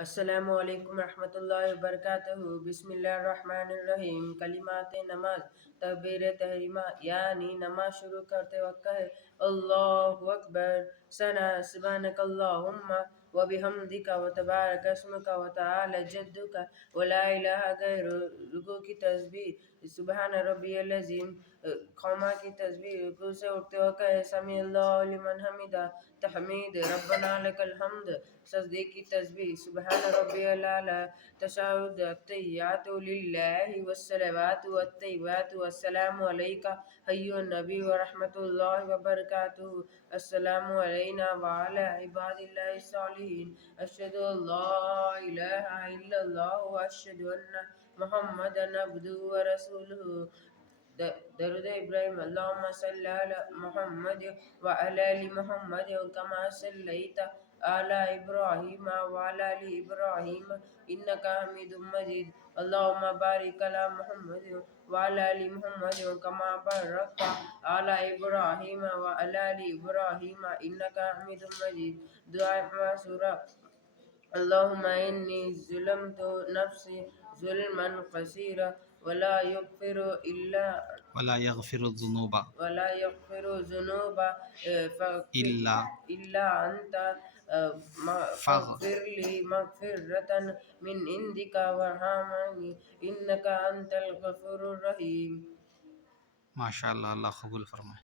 अस्सलामु अलैकुम रहमतुल्लाहि व बरकातहू। बिस्मिल्लाहिर्रहमानिर्रहीम। कलिमात नमाज तकबीर तहरीमा, यानी नमाज शुरू करते वक्त कहे अल्लाहु अकबर, सना सुब्हानकल्लाहुम्मा व बिहम्दिका व तबारक अस्मुका व तआला जद्दुका व ला इलाहा गैरु। रुकू की तस्बीह सुबहान रब्बियल अज़ीम। खौमा की तस्बीह रुकू से उठते वक्त कहे समी अल्लाहु लिमन हमिदा, तहमीद रब्बना लकल हम्द। सजदे की तस्बीह सुबहान रब्बियल आला। तशहुद अत्तहियातु लिल्लाहि वस्सलावातु वत्तय्यिबातु अस्सलामु अलैका अय्युहन नबी व रहमतुल्लाहि व बरकातुहू। अस्सलामु अलैना व अला इबादिल्लाहिस सालिहीन। अशहदु अल्ला इलाहा इल्लल्लाह व अशहदु अन्ना मुहम्मदन अब्दुहु व रसूलुहू। दरूद इब्राहिम अल्लाहुम्मा सल्ली अला मुहम्मद व अला आलि मुहम्मद कमा सल्लैता अला इब्राहीम व अला आलि इब्राहीम इन्नका हमीदुम मजीद। अल्लाहुम्मा बारिक अला मुहम्मद व अला आलि मुहम्मद कमा बारकता अला इब्राहीम व अला आलि इब्राहीम इन्नका हमीदुम मजीद। दुआ मासूरा अल्लाहुम्मा इन्नी ज़लमतु नफ्सी ज़ुल्मन कसीरा वला यग़फिरु ज़ुनूबा इल्ला इल्ला अंता फ़ग़फ़िरली मग़फ़िरतन मिन इंदिका वरहमनी इन्नका अंतल गफ़ूरुर रहीम। माशाअल्लाह, अल्लाह कबूल फरमाए।